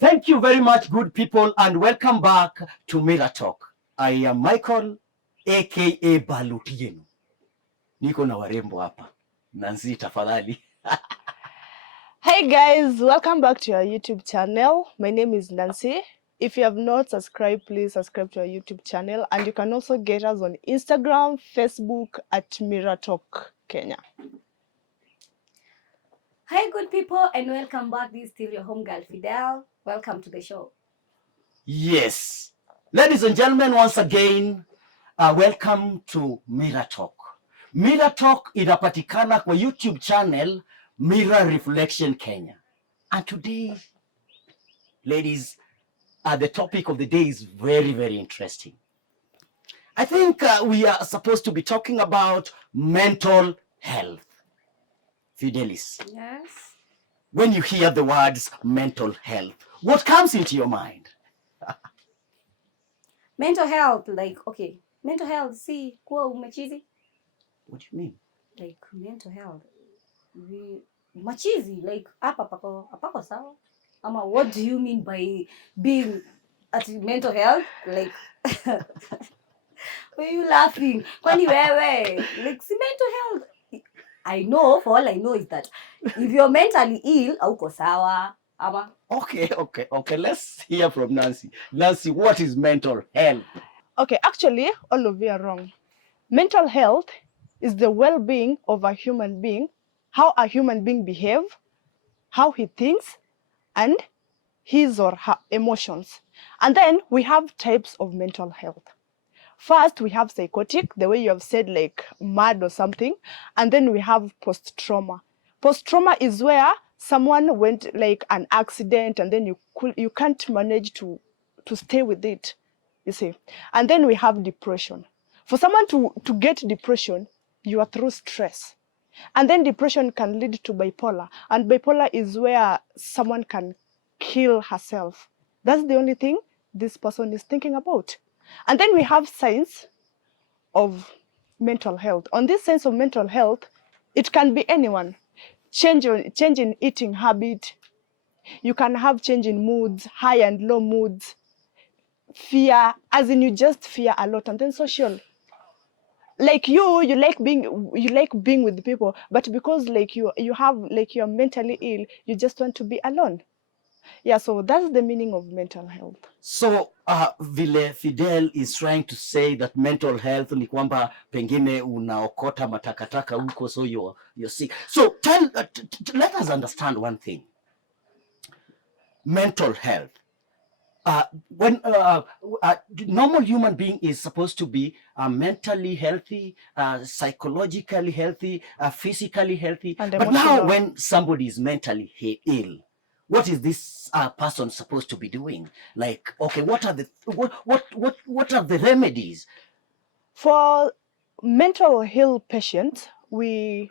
Thank you very much, good people, and welcome back to Mirror Talk. I am Michael, aka Balutieno. Niko na warembo hapa. Nancy, tafadhali. Hey guys, welcome back to our YouTube channel. My name is Nancy. If you have not subscribed, please subscribe to our YouTube channel, and you can also get us on Instagram, Facebook at Mirror Talk Kenya. Hi good people, and welcome back. This is still your home girl Fidel. Welcome to the show. Yes. Ladies and gentlemen, once again, welcome to Mirror Talk. Mirror Talk inapatikana kwa YouTube channel Mirror Reflection Kenya. And today, ladies, the topic of the day is very, very interesting. I think we are supposed to be talking about mental health. Fidelis, Yes. when you hear the words mental health, what comes into your mind? Mental health, like, okay. Mental health, see, kuwa umechizi. What do you mean? Like, mental health. Machizi, like, apako sawa. Ama, what do you mean by being at mental health? Like, why are you laughing? Kwani wewe? Like, see, mental health. I know, for all I know is that if you're mentally ill, hauko sawa. Ama. Okay. Let's hear from Nancy. Nancy, what is mental health? Okay, actually, all of you are wrong. Mental health is the well-being of a human being, how a human being behaves, how he thinks, and his or her emotions. And then we have types of mental health. First, we have psychotic, the way you have said, like mad or something. And then we have post-trauma. Post-trauma is where someone went like an accident and then you can't manage to stay with it, you see. And then we have depression. For someone to get depression, you are through stress. And then depression can lead to bipolar. And bipolar is where someone can kill herself. That's the only thing this person is thinking about. And then we have signs of mental health. On this sense of mental health, it can be anyone. Change in eating habit. You can have change in moods, high and low moods. Fear, as in you just fear a lot. And then social. Like you like being with people, but because like you're mentally ill, you just want to be alone. Yeah, so that's the meaning of mental health. So vile Fidel is trying to say that mental health ni kwamba pengine unaokota matakataka huko, so you're sick. So let us understand one thing. Mental health. When normal human being is supposed to be mentally healthy, psychologically healthy, physically healthy. But now when somebody is mentally ill, what is this person supposed to be doing? Like, okay, what are the remedies? For mental health patients, when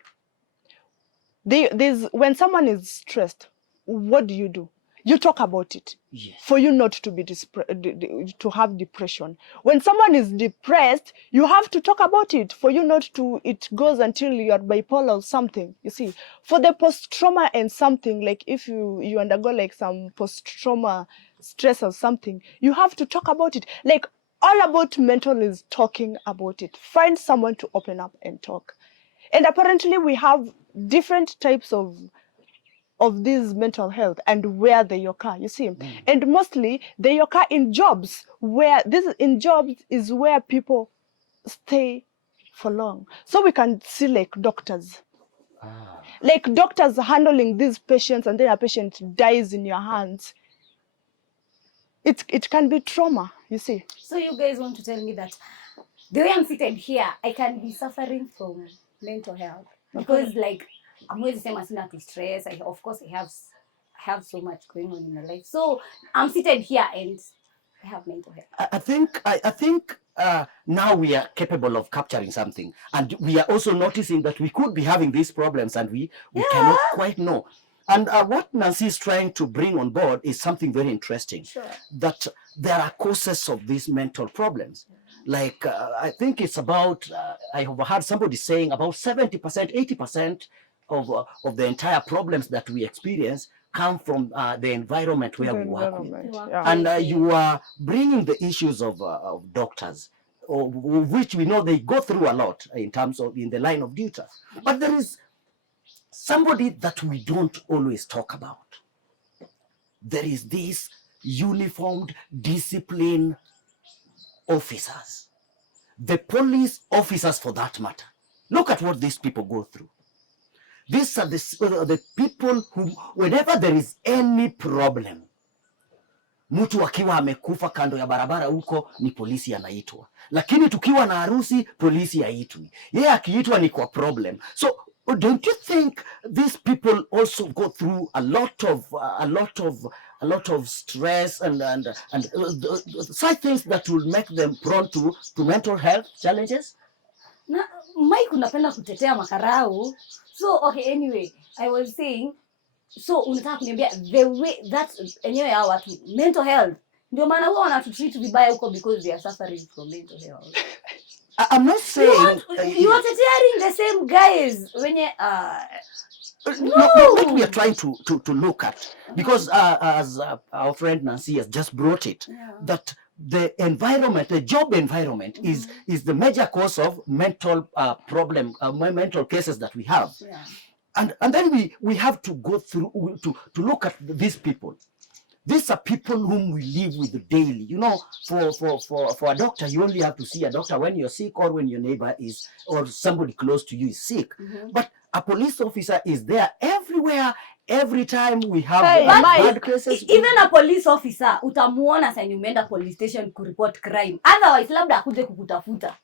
someone is stressed, what do? You talk about it. Yes. For you not to be to have depression. When someone is depressed, you have to talk about it. For you not to, it goes until you are bipolar or something. You see, for the post-trauma and something, like if you undergo like some post-trauma stress or something, you have to talk about it. Like all about mental is talking about it. Find someone to open up and talk. And apparently we have different types of this mental health and where they occur, you see. And mostly they occur in jobs, where jobs is where people stay for long. So we can see like doctors. Like doctors handling these patients, and then a patient dies in your hands. It can be trauma, you see. So you guys want to tell me that the way I'm seated here, I can be suffering from mental health? Because like, I'm always the same as not to stress. Of course, I have so much going on in my life. So I'm seated here and I have mental health. I think now we are capable of capturing something, and we are also noticing that we could be having these problems, and we cannot quite know. And what Nancy is trying to bring on board is something very interesting. Sure. That there are causes of these mental problems. Like I think it's about I have heard somebody saying about 70%, 80% of the entire problems that we experience come from the environment where we work with. Yeah. And you are bringing the issues of doctors, which we know they go through a lot in terms of in the line of duty. But there is somebody that we don't always talk about. There is these uniformed discipline officers, the police officers for that matter. Look at what these people go through. These are the people who, whenever there is any problem, mtu akiwa amekufa kando ya barabara huko, ni polisi anaitwa. Lakini tukiwa na harusi, polisi haitwi. Yeye akiitwa ni kwa problem. So don't you think these people also go through a lot of stress and such things that will make them prone to mental health challenges? Na Mike unapenda kutetea makarau. So okay, anyway, I was saying, so unataka kuniambia the way that enyewe hao watu mental health ndio maana wao wanatutreat vibaya huko because they are suffering from mental health. I'm not saying you are tearing the same guys wenye no, what we are trying to look at, because as our friend Nancy has just brought it, that the environment, the job environment, is the major cause of mental mental cases that we have. And then we have to go through to look at these people. These are people whom we live with daily. You know, for a doctor, you only have to see a doctor when you're sick or when your neighbor is, or somebody close to you is sick. But a police officer is there everywhere, every time we have bad cases. Even a police officer, utamuona sasa umeenda police station ku report crime. Otherwise, labda akuje kukutafuta.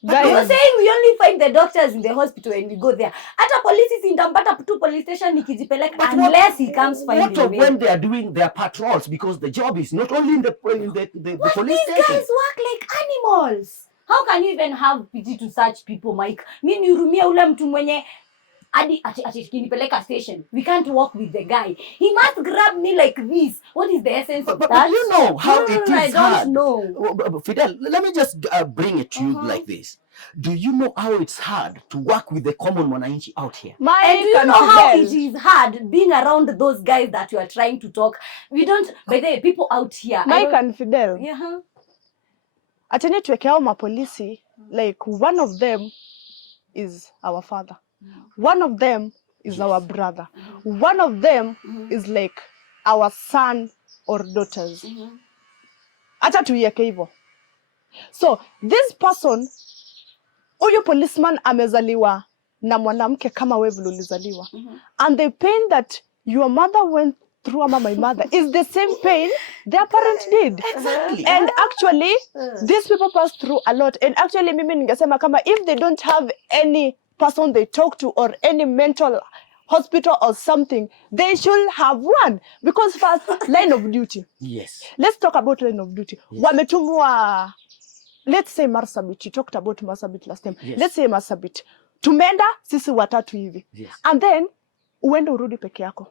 But we were saying we only find the doctors in the hospital when we go there. Ata police intampata tu police station nikijipeleka unless he comes finding me. What of when they are doing their patrols, because the job is not only in the police station. These guys work like animals. How can you even have pity to such people, Mike? Mimi nihurumia ule mtu mwenye ati kinipeleka station. We can't walk with the guy. He must grab me like this. What is the essence of that? But you know how it is I hard. don't know. Fidel, let me just bring it to you like this. Do you know how it's hard to work with the common mwananchi out here? And do you know how it is hard being around those guys that you are trying to talk? We don't, by the way, people out here. Mike and Fidel. Yeah. Atene tuweke hao mapolisi, like one of them is our father. One of them is our brother. One of them is like our son or daughters. Acha tuiweke hivyo. So this person, huyo policeman amezaliwa na mwanamke kama wewe vile ulizaliwa. And the pain that your mother went through, ama my mother, is the same pain their parent did. Exactly. And actually, these people pass through a lot. And actually, mimi ningesema kama if they don't have any person they talk to or any mental hospital or something, they should have one. Because first, line of duty. Yes. Let's talk about line of duty. Yes. Wametumwa, let's say Marsabit. You talked about Marsabit last time. Yes. Let's say Marsabit. Tumenda sisi watatu hivi. Yes. And then uende urudi peke yako.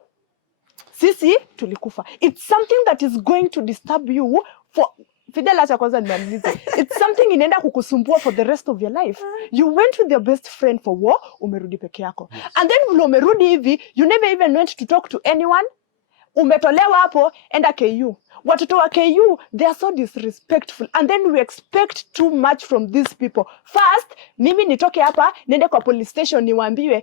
Sisi tulikufa. It's something that is going to disturb you for Fidel acha kwanza nimalize. It's something inaenda kukusumbua for the rest of your life. You went with your best friend for war, umerudi peke yako. Yes. And then vile umerudi hivi, you never even went to talk to anyone. Umetolewa hapo, enda KU. Watoto wa KU, they are so disrespectful. And then we expect too much from these people. First, mimi nitoke hapa, nende kwa police station, niwaambie,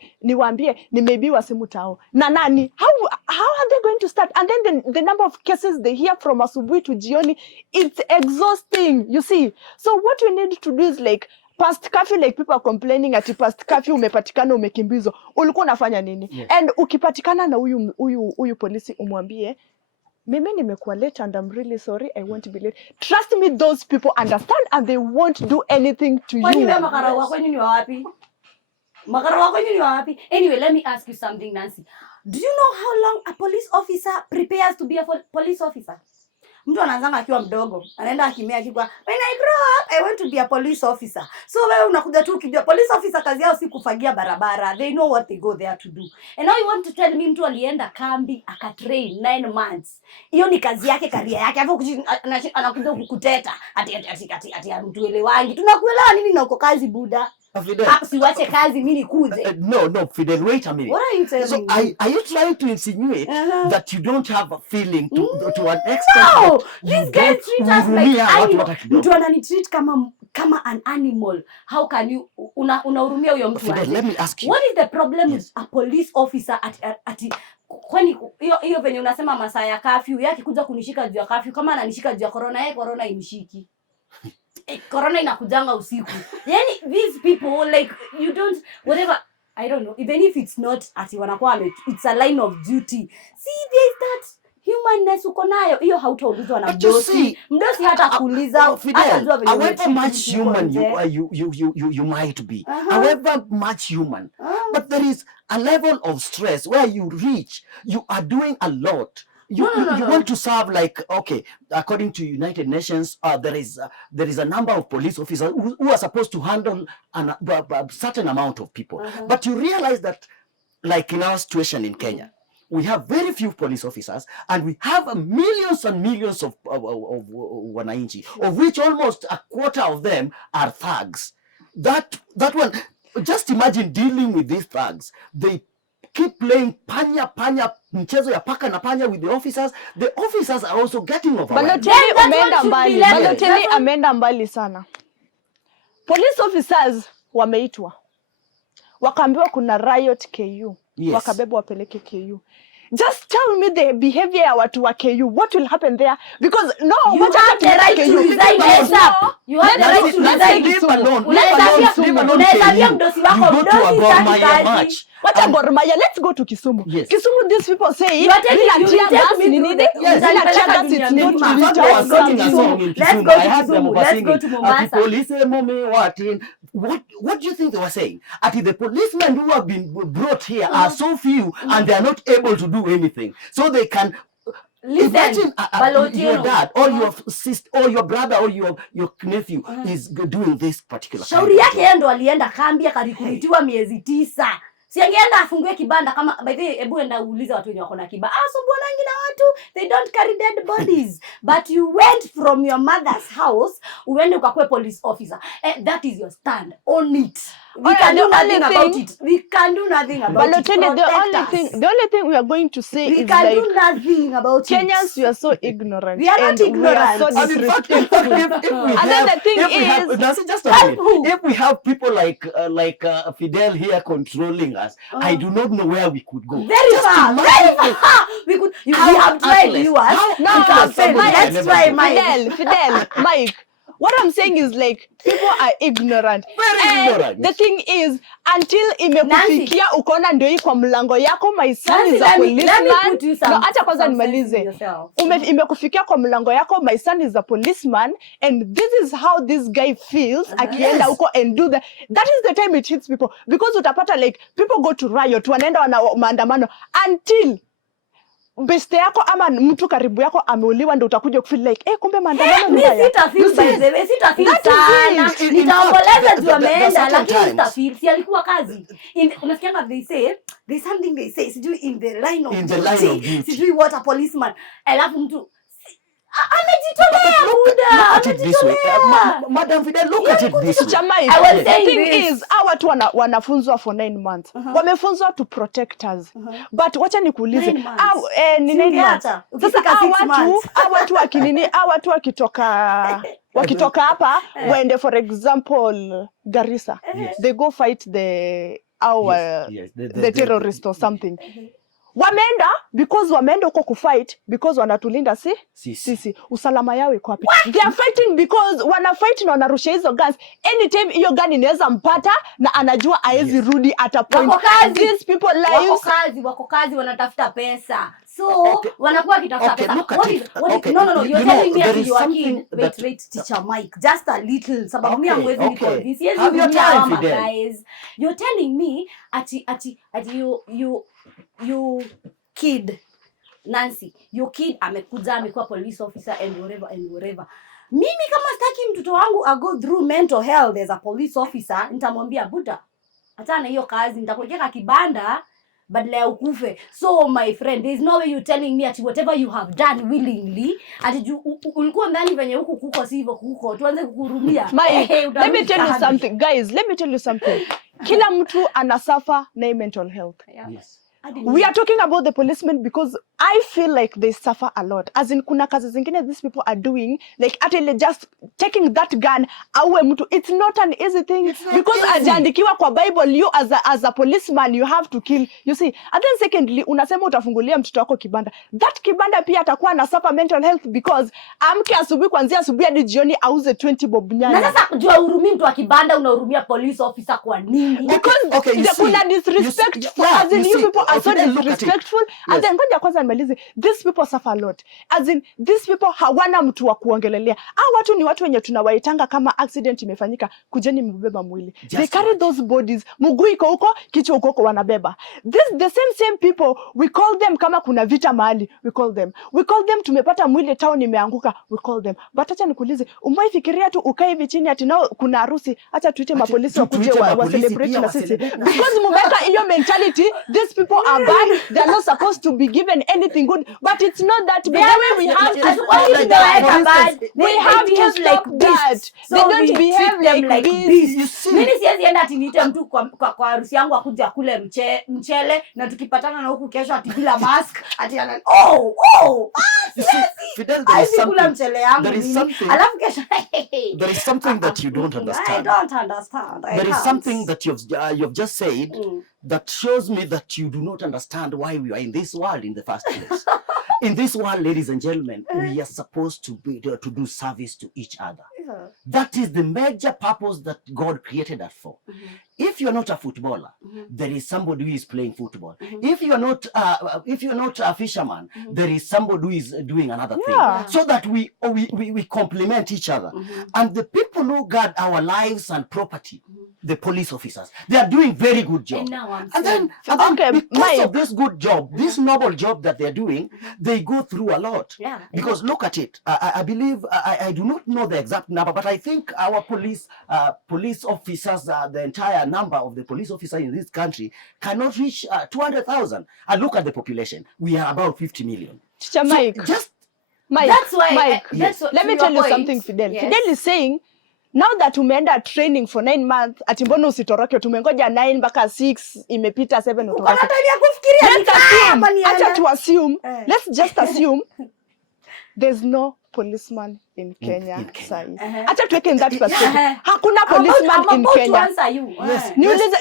nimeibiwa simu tao. Na nani? How are they going to start? And then the number of cases they hear from asubuhi to jioni, it's exhausting, you see. So what we need to do is like, past curfew, like people are complaining ati past curfew umepatikana umekimbizwa. Ulikuwa unafanya nini? Yes. And ukipatikana na huyu polisi umwambie, mimi nimekuwa late and I'm really sorry, I won't be late. Trust me, those people understand and they won't do anything to you. Makara wako ni wapi? Makara wako ni wapi? Anyway, let me ask you something, Nancy. Do you know how long a police officer prepares to be a police officer? Mtu anaanza akiwa mdogo, anaenda akimea akikwa, when I grow up, I want to be a police officer. So wewe unakuja tu ukijua police officer kazi yao si kufagia barabara. They know what they go there to do. And now you want to tell me mtu alienda kambi akatrain 9 months. Hiyo ni kazi yake, career yake. Hapo anakuja kukuteta. Ati mtu elewangi. Tunakuelewa nini na uko kazi buda? Fidel. Siwache kazi mimi nikuje. No, Fidel, wait a minute. What are you telling so me? Are you trying to insinuate that you don't have a feeling to an extent No! that These guys treat us like animal. mtu Mtu ananitreat kama an animal. How can you unahurumia huyo mtu Fidel, let me ask you. What is the problem with a police officer at kwani hiyo venye unasema masaa ya curfew yake kuja kunishika juu ya curfew kama ananishika juu ya corona corona imshiki. Corona inakujanga usiku. Yani these people like you don't whatever I don't know even if it's not ati wanakuwa it's a line of duty. See there's that humanness uko nayo hiyo hautaulizwa na mdosi. Mdosi hata kuuliza atajua vile. However much human you might be. However much human. But there is a level of stress where you reach you are doing a lot. You want to serve like, okay, according to United Nations, there is a number of police officers who are supposed to handle a certain amount of people. But you realize that, like in our situation in Kenya, we have very few police officers and we have millions and millions of wananchi, of which almost a quarter of them are thugs. That one, just imagine dealing with these thugs. They keep playing panya mchezo ya paka na panya with the officers. The officers are also getting overwhelmed. Baloteli ameenda mbali sana. Police officers wameitwa. Wakaambiwa kuna riot KU. Yes. Wakabebwa wapeleke KU. Just tell me the behavior ya watu wa KU. What will happen there? Because no, you have the right to resign. You have the right to resign. Leave alone. Unaweza mdosi wako mdosi. Wacha Gor Mahia, let's go to Kisumu. Yes. Kisumu, these people say you take me to let's go to Mombasa. Police what do you think they were saying? The policemen who have been brought here are so few and they are not able to do anything. So they can imagine your dad or your sister or your brother or your nephew is doing this particular shauri yake yeye ndo alienda kambi akarikutiwa miezi 9. Si angeenda afungue kibanda kama by the way hebu enda uuliza watu wenye wako na kibanda. So bwana ngina watu they don't carry dead bodies. But you went from your mother's house uende ukakwe police officer. That is your stand. Own it. We can do nothing about it. We can do nothing about it. The only thing we are going to say is we can do nothing about Kenyans, we are so ignorant. We are not ignorant. We are so disrespectful. And then the thing is, if we have people like Fidel here controlling us, I do not know where we could go. Very far. We could. We have tried viewers. Let's try Fidel, Mike. What I'm saying is like people are ignorant. Very ignorant. The thing is until imekufikia ukona ndio hii kwa mlango yako my son is a policeman. No, acha kwanza nimalize. Imekufikia kwa mlango yako my son is a policeman and this is how this guy feels akienda huko and do that. That is the time it hits people because utapata like people go to riot wanaenda wana maandamano until beste yako ama mtu karibu yako ameuliwa ndio utakuja kufeel like kumbe maandamano ni mbaya. Sitafeel sana. Nitaomboleza tu ameenda lakini sitafeel si alikuwa kazi. Unasikia they say there's something they say sijui in the line of duty. Sijui what a policeman. Alafu mtu amejitolea muda. Amejitolea. Madam Fidel, look at it this way. I was saying is our watu wanafunzwa for 9 months. Wamefunzwa to protect us. But wacha nikuulize ni 9 months. Sasa watu wakinini watu wakitoka hapa waende for example Garissa. They go fight the terrorist or something. Wameenda because wameenda huko kufight because wanatulinda sisi usalama yao iko wapi? They are fighting because wana fight na wanarusha hizo guns anytime hiyo gun inaweza mpata na anajua haezi rudi at a point. These people lives wako kazi wanatafuta pesa so wanakuwa kitafuta pesa. No you're telling me you are kid. Wait teacher Mike just a little sababu mimi amwezi niko this yes you guys you're telling me ati you kid Nancy your kid amekuja amekuwa police officer and whatever mimi kama sitaki mtoto wangu I go through mental health as a police officer nitamwambia buda hata na hiyo kazi nitakuwekea kibanda badala ya ukufe. So my friend, there is no way you telling me ati whatever you have done willingly ati ulikuwa ndani venye huku kuko sivyo kuko tuanze kukurumia. Let me tell you something guys, let me tell you something. Kila mtu anasuffer na mental health. Yes. We are talking about the policemen because I feel like they suffer a lot. As in kuna kazi zingine these people are doing, like actually just taking that gun awe mtu. It's not an easy thing because ajandikiwa kwa Bible, you as a policeman you have to kill. You see, and then secondly unasema utafungulia mtoto wako kibanda. That kibanda pia atakuwa na suffer mental health because amke asubuhi kuanzia asubuhi hadi jioni auze 20 bob nyanya. Na sasa kujua hurumia mtu wa kibanda unahurumia police officer kwa nini? Because kuna disrespect for as in you people are so disrespectful. And then ngoja kwanza nimalize. These people suffer a lot. As in these people hawana mtu wa kuongelelea. Watu ni watu wenye tunawaitanga kama accident imefanyika, kujeni mbeba mwili. They carry those bodies. Mguu iko huko, kichwa huko wanabeba. The same people, we call them kama kuna vita mahali, we call them. We call them tumepata mwili town imeanguka, we call them. But acha nikuulize, umaifikiria tu ukae hivi chini ati nao kuna harusi, acha tuite mapolisi wakuje wa celebrate na sisi. Because mumeka hiyo mentality, these people are bad, they are not supposed to be given anything good, but it's not that bad. We have to stop that. They don't behave like this. Mimi siwezi enda ati niite mtu kwa harusi yangu akuja kule mchele na tukipatana na huku kesho ati bila mask ati Fidel, there is something that you don't understand. I don't understand. There is something that you've just said that shows me that you do not understand why we are in this world in the first place. In this world, ladies and gentlemen, we are supposed to do service to each other. Yeah. That is the major purpose that God created us for. If you're not a footballer, there is somebody who is playing football. If you're not a fisherman, there is somebody who is doing another thing. So that we complement each other. And the people who guard our lives and property, the police officers, they are doing very good job. And then because of this good job, this noble job that they're doing, they go through a lot. Yeah. Because look at it. I believe, I do not know the exact number, but I think our police officers, the entire number of the police officers in this country cannot reach 200,000. And look at the population. We are about 50 million. Teacher Mike. So Mike, that's why Mike, let me tell you point. something, Fidel. Yes. Fidel is saying, now that umeenda training for 9 months, ati mbona usitoroke, tumengoja 9 mpaka 6, imepita 7 utoroke. Let's just assume there's no policeman in Kenya. Acha tuweke in that perspective. Hakuna policeman in Kenya.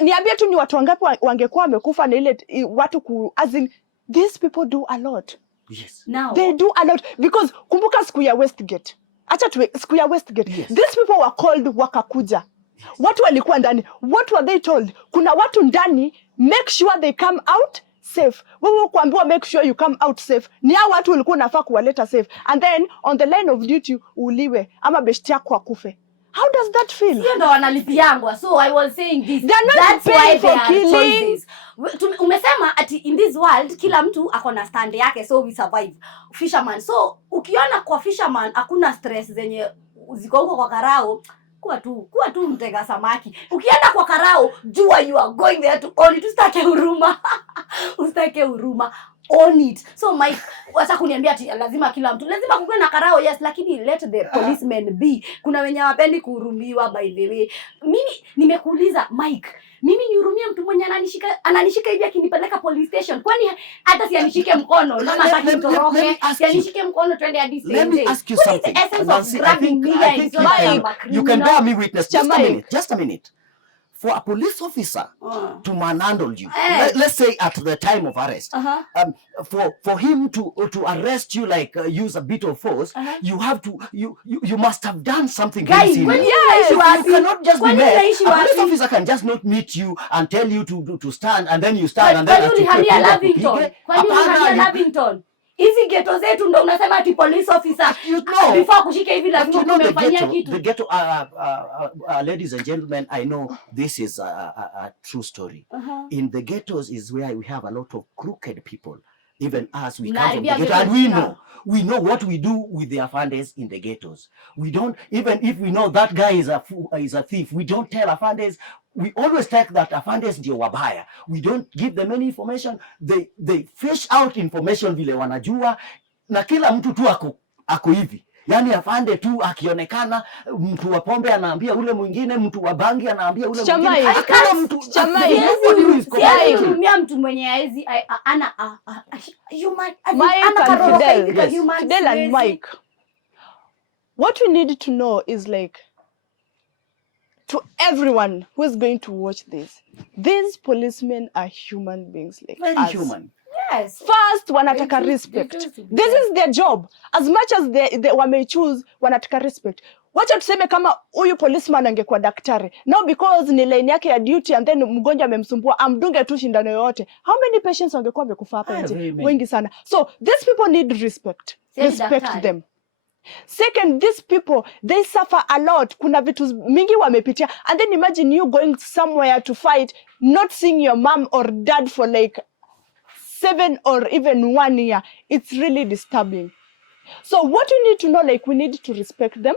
Niambie tu ni watu wangapi wangekuwa wamekufa na ile watu as in these people do a lot. Yes. Now they do a lot because kumbuka siku ya Westgate. Acha tuwe siku ya Westgate. Yes. These people were called wakakuja. Watu walikuwa ndani. What were they told? Kuna watu ndani, make sure they come out safe. Wewe kuambiwa make sure you come out safe. Ni hao watu walikuwa nafaa kuwaleta safe. And then on the line of duty uliwe ama beshti yako akufe. How does that feel? Sio ndo wanalipiangwa. So I was saying this. That's why for killing. Umesema ati in this world kila mtu akona stand yake, so we survive. Fisherman. So ukiona kwa fisherman hakuna stress zenye ziko huko kwa karao, kuwa tu mtega samaki. Ukienda kwa karao, jua you are going there to own it. Usitake huruma. Own it. So Mike, wacha kuniambia ati lazima kila mtu lazima kuwe na karao, yes, lakini let the policemen be. Kuna wenye wapendi kuhurumiwa by the way. Mimi nimekuuliza Mike, mimi nihurumie mtu mwenye ananishika hivi akinipeleka police station. Kwani hata si anishike mkono kama hataki nitoroke, si anishike mkono twende hadi stage. Let me ask you something. I think you can bear me witness just a minute. For a police officer to manhandle you, let's say at the time of arrest, for him to arrest you, like use a bit of force, you have to you must have done something. Guys, you cannot just be there. A police officer can just not meet you and tell you to stand, and then you stand, and then Lavington. Hizi ghetto zetu ndo unasema ati police officer before kushika hivi lazima umefanyia kitu. The ghetto, ladies and gentlemen, I know this is a true story. In the ghettos is where we have a lot of crooked people. Even us, we come from the ghetto, and we know what we do with the affandes in the ghettos. We don't, even if we know that guy is a thief, we don't tell affandes we always take that afandes ndio wabaya. We don't give them any information. They fish out information vile wanajua, na kila mtu tu ako hivi. Yani afande tu akionekana, mtu wa pombe anaambia ule mwingine, mtu wa bangi anaambia ule mwingine. Kila mtu Mimi mtu mwenye hizi ana human Fidel and Mike. What we need to know is like, to everyone who is going to watch this, these policemen are human beings like very us. human. Yes. First, wanataka respect. This is their job. As much as they wame choose, wanataka respect. Wacha tuseme kama huyu policeman angekuwa daktari. Now because ni line yake ya duty and then mgonjwa amemsumbua, amdunge tu shindano yote. How many patients wangekuwa wamekufa hapa nje? Wengi sana. So these people need respect. Respect them. Second, these people, they suffer a lot. Kuna vitu mingi wamepitia. And then imagine you going somewhere to fight, not seeing your mom or dad for like 7 or even 1 year. It's really disturbing. So what we need to know, like, we need to respect them.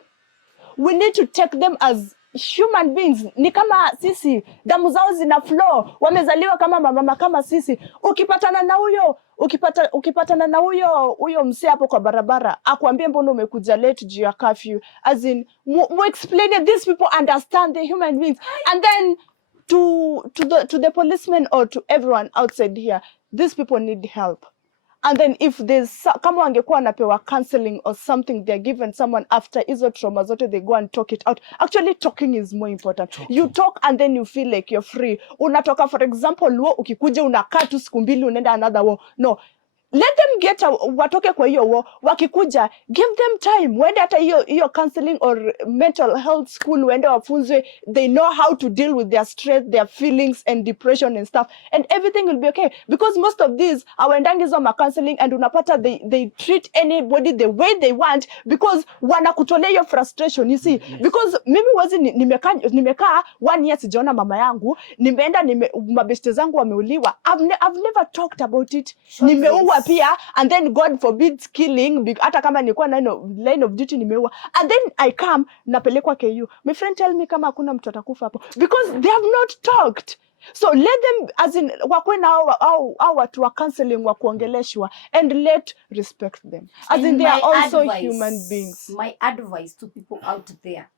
We need to take them as human beings. Ni kama sisi, damu zao zina flow. Wamezaliwa kama mama kama sisi. Ukipatana na huyo msee hapo kwa barabara, akwambie mbona umekuja late juu ya curfew. As in, explain it. These people understand the human beings. And then to the policemen or to everyone outside here, these people need help. And then if there's kama wangekuwa napewa counseling or something, they're given someone after hizo trauma zote, they go and talk it out. Actually, talking is more important. You talk and then you feel like you're free. Unatoka, for example, ukikuja unakaa tu siku mbili unaenda another war. No. Let them get watoke kwa hiyo war. Wakikuja, give them time. Wende hata hiyo counseling or mental health school, wende wafunzwe, they know how to deal with their stress, their feelings and depression and stuff. And everything will be okay. Because most of these, hawaendangi hizo counseling and unapata they treat anybody the way they want because wanakutolea hiyo frustration, you see. Yes. Because mimi wazi nimekaa 1 year sijaona mama yangu, nimeenda mabeste zangu wameuliwa. I've never talked about it. Nimeua pia, and then God forbids killing, hata kama nilikuwa line of duty nimeua, and then I come napelekwa KU. My friend tell me kama hakuna mtu atakufa hapo because they have not talked. So let them, as in, wakwe na watu wa counseling wa kuongeleshwa, and let respect them. As in, they are also human beings. My advice to people out there,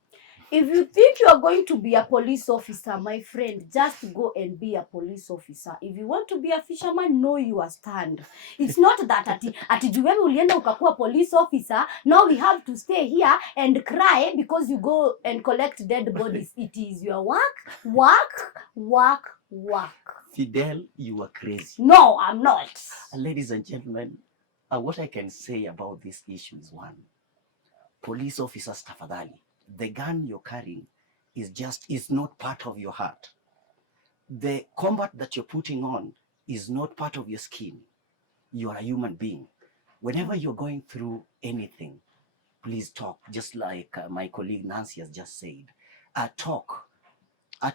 if you think you are going to be a police officer, my friend, just go and be a police officer. If you want to be a fisherman, know your stand. It's not that ati juwewe ulienda ukakuwa police officer, now we have to stay here and cry because you go and collect dead bodies. It is your work. Fidel, you are crazy. No, I'm not. Ladies and gentlemen, what I can say about this issue is one. Police officers, tafadhali. The gun you're carrying is not part of your heart. The combat that you're putting on is not part of your skin. You are a human being. Whenever you're going through anything, please talk, just like my colleague Nancy has just said. Talk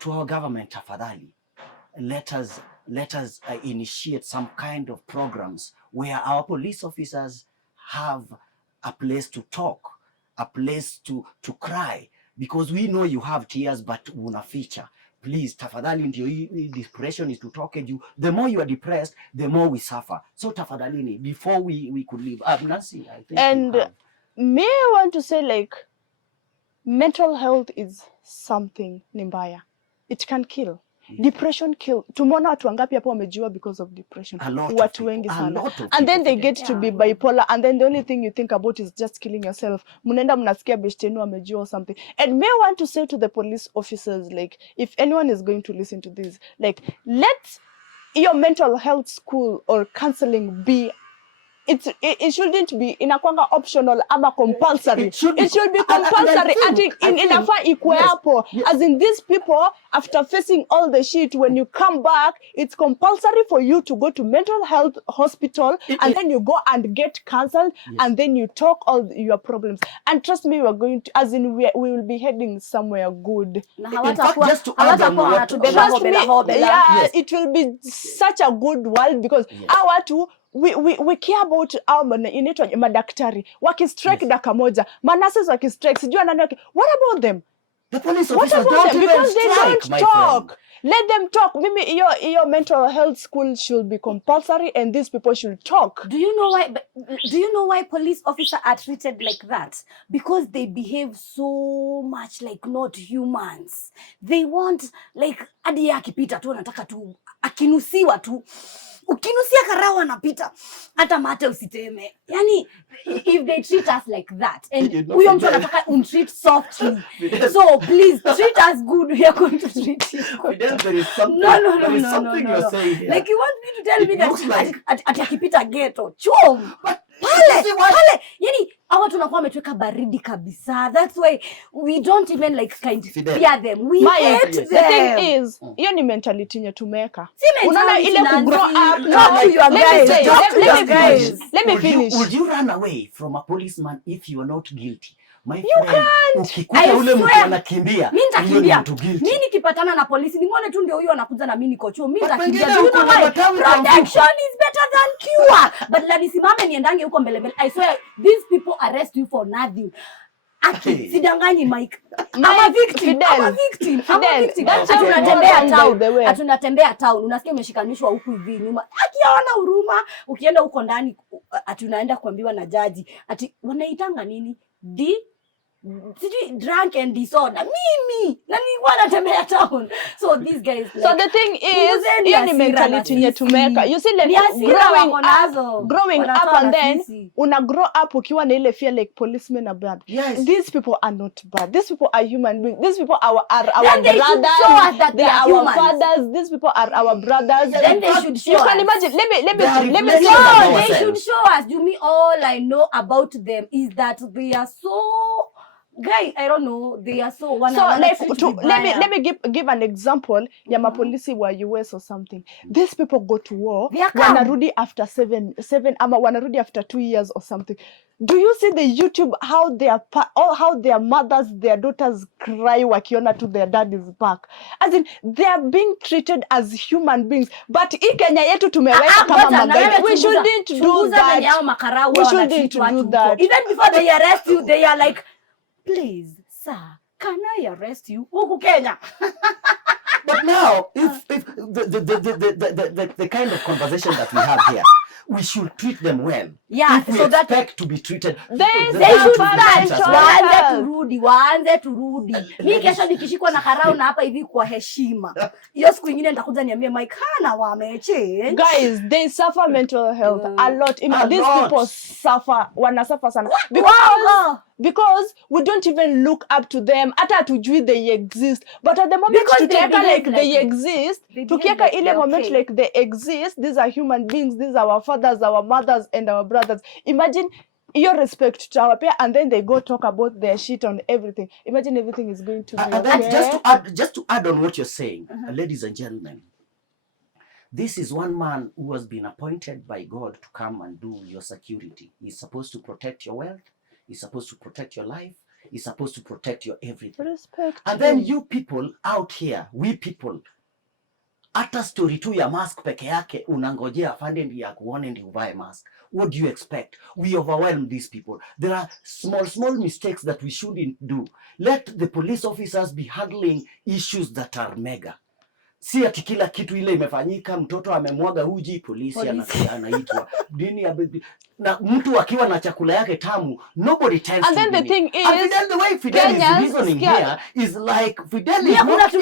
to our government, tafadhali. Let us initiate some kind of programs where our police officers have a place to talk, a place to cry, because we know you have tears but unaficha. Please, tafadhali, ndio depression is to talk at you. The more you are depressed, the more we suffer. So tafadhali, before we could leave, Nancy, I think. And may I want to say, like, mental health is something nimbaya. It can kill. Depression kill. Tumeona watu wangapi hapo wamejiua because of depression. Watu wengi sana. And then they get to be bipolar, and then the only thing you think about is just killing yourself. Mnaenda mnasikia beshte yenu amejiua or something. And may I want to say to the police officers, like, if anyone is going to listen to this, like, let your mental health school or counseling be, it shouldn't be inakwanga optional ama compulsory. It should be compulsory. I think inafaa ikuwe hapo. As in, these people, after facing all the shit, when you come back, it's compulsory for you to go to mental health hospital, and then you go and get counseled, and then you talk all your problems. And trust me, we are going to, as in, we will be heading somewhere good. In fact, just to add on what, trust me, yeah, it will be such a good world because our two, we care about our inaitwa madaktari wakistrike dakika moja, manases wakistrike sijua nani what about them? The police What officers about don't them? even Because they strike, don't my talk. friend. Let them talk. Mimi, your mental health school should be compulsory, and these people should talk. Do you know why? Do you know why police officers are treated like that? Because they behave so much like not humans. They want like hadi akipita tu anataka tu akinusiwa tu. Ukinusia karao anapita hata mate usiteme. Yani if they treat us like that and huyo mtu anataka treat softly. So please treat us good. We are going to treat you good. There is something, No. you're saying here. Like you want me to tell me that like... ati akipita ghetto chom pale yani hawa tunakuwa wametuweka baridi kabisa. That's why we don't even like kind fear them. We hate them. The thing is, hiyo ni mentality yenye tumeka. Unaona ile ku grow up. Let me finish. Would you run away from a policeman if you are not guilty? My you friend, can't. Ukikuta ule mtu anakimbia, mimi nitakimbia. Mimi nikipatana na polisi nimuone tu ndio huyo anakuja na mimi niko chuo. Mimi nitakimbia. Protection is better than cure. But la nisimame niendange huko mbele. I swear these people arrest you for nothing. Sidanganyi Mike. I'm a victim. Tunatembea town. Unasikia umeshikanishwa huku hivi nyuma. Akiona huruma, ukienda huko ndani tunaenda kuambiwa na jaji. Ati wanaitanga nini? Drunk and disorder. Mimi na nilikuwa natembea town. So these guys like, so the thing is hiyo ni mentality yenye tumeka. You see like growing up and then una grow up ukiwa na ile fear like policemen are bad. Yes. These people are not bad. These people are human beings. These people are our brothers. They are our fathers. These people are our brothers. Then they should show you us. can imagine. Let me they should show us. You mean all I know about them is that they are so guy, I don't know, they are so one. So like let me give an example ya mapolisi wa US or something. These people go to war, wanarudi after seven ama wanarudi after 2 years or something. Do you see the YouTube how their mothers, their daughters cry wakiona to their dad is back? As in they are being treated as human beings. But hii Kenya yetu tumeweka kama magaidi. We shouldn't do that. We shouldn't do that. Even before they arrest you, they are like, please, sir, can I arrest you? Huku Kenya. But now, if the kind of conversation that we have here, we should treat them well. Yeah, if we so expect to be treated. They should waanze turudi. Mimi kesho nikishikwa na karau na hapa hivi kwa heshima. Hiyo siku nyingine nitakuja niambie Mike hana wameche. Guys, they suffer mental health a lot. These people suffer, wanasuffer sana. Because we don't even look up to them. Hata hatujui they exist. But at the moment tukieka like they exist, tukieka ile moment like they exist, these are human beings, these are our fathers, our mothers and our brothers. Imagine your respect to our pair, and then they go talk about their shit on everything. Imagine everything is going to be and okay. Then just to add on what you're saying, ladies and gentlemen, this is one man who has been appointed by God to come and do your security. He's supposed to protect your wealth. He's supposed to protect your life. He's supposed to protect your everything. Respect. And then you people out here, we people, hata story tu ya mask peke yake unangojea afande ndiye akuone ndiye uvae mask. What do you expect? We overwhelm these people. There are small mistakes that we shouldn't do. Let the police officers be handling issues that are mega. Si ati kila kitu ile imefanyika, mtoto amemwaga uji, polisi anaitwa. Na mtu akiwa na chakula yake tamu, nobody tells and then the thing is, and Fidel, the way Fidel is reasoning here is like Fidel is not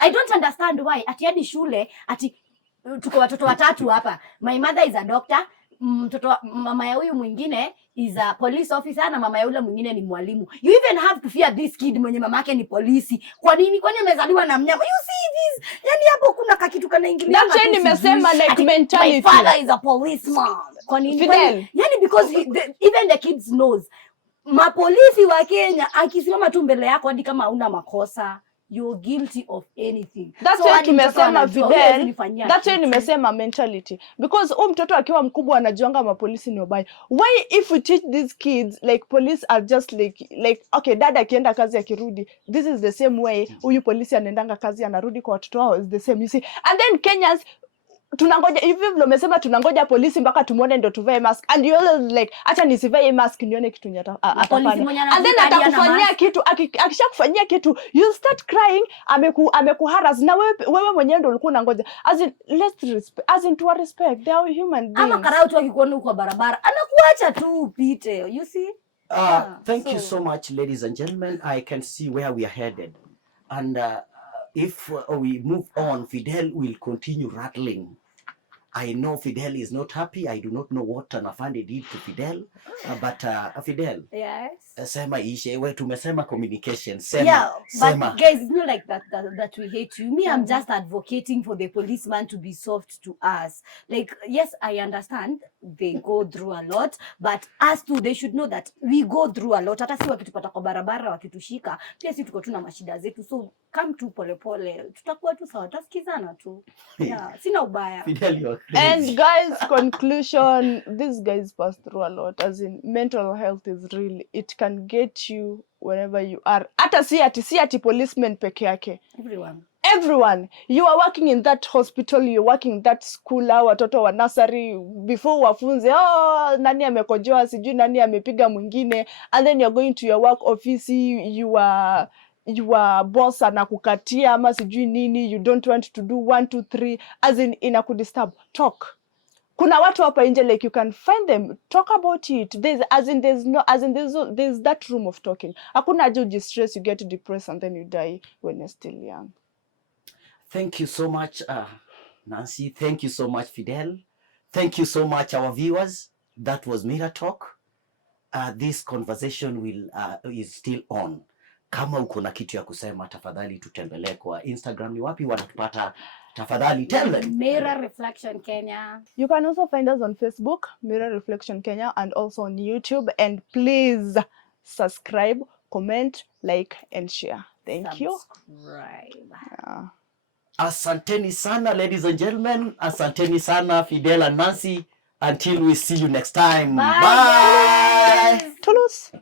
I don't understand why ati hadi shule ati tuko watoto watatu hapa. My mother is a doctor, mama ya huyu mwingine is a police officer na mama ya yule mwingine ni mwalimu. You even have to fear this kid mwenye mamake ni polisi. Kwa nini? Kwani umezaliwa na mnyama? You see this? Yani hapo kuna kakitu kanaingilia. That's why nimesema like mentality. My father is a policeman. Kwa nini? Yani because even the kids knows. Mapolisi wa Kenya akisimama tu mbele yako hadi kama hauna makosa, you're guilty of anything. That's why tumesema Fidel. That's why nimesema mentality. Because mtoto akiwa mkubwa anajuanga mapolisi ni wabaya. Why if we teach these kids like police are just like okay, dada akienda kazi akirudi, this is the same way huyu polisi anaendanga kazi anarudi kwa watoto wao is the same, you see. And then Kenyans tunangoja hivi vile umesema, tunangoja polisi mpaka tumuone ndio tuvae mask, and you always like acha nisivae mask nione kitu atafanya, and then atakufanyia kitu. Akishakufanyia kitu you start crying, amekuharas na wewe mwenyewe ndio ulikuwa unangoja. As in let's respect, as in to respect, they are human beings. Ama karau tu akikuona huko barabara anakuacha tu upite, you see. Thank you so much, ladies and gentlemen. I can see where we are headed, and if we move on, Fidel will continue rattling. I know Fidel is not happy. I do not know what Anafande did to Fidel, but Fidel. Yes. Sema ishe, we tumesema communication. Sema. Yeah, sema. But guys, it's not like that we hate you. Me, I'm just advocating for the policeman to be soft to us. Like, yes, I understand they go through a lot, but us too, they should know that we go through a lot. Hata si wakitupata kwa barabara, wakitushika, pia si tuko tu na mashida zetu. So come tu pole pole, tutakuwa tu sawa, tasikizana tu. Yeah, sina ubaya. Fidel, you're crazy. And guys, conclusion, these guys pass through a lot. As in, mental health is real. It can get you wherever you are. Hata si ati policemen peke yake. Everyone. You are working in that hospital, you're working in that school, watoto wa nursery, before wafunze, nani amekojoa, sijui nani amepiga mwingine, and then you're going to your work office, your boss anakukatia ama sijui nini, you don't want to do 1 2 3, as in inakudisturb. Talk. Kuna watu hapa nje, like you can find them, talk about it. There's that room of talking. Hakuna haja ujistress, you get depressed and then you die when you're still young. Thank you so much, Nancy. Thank you so much, Fidel. Thank you so much, our viewers. That was Mirror Talk. This conversation is still on. Kama uko na kitu ya kusema, tafadhali tutembelee kwa Instagram. Ni wapi wanatupata? Tafadhali tell them. Mirror Reflection Kenya. You can also find us on Facebook, Mirror Reflection Kenya, and also on YouTube. And please subscribe, comment, like, and share. Thank you. Yeah. Asanteni sana, ladies and gentlemen. Asanteni sana, Fidel and Nancy. Until we see you next time. Bye. Bye. Toulouse.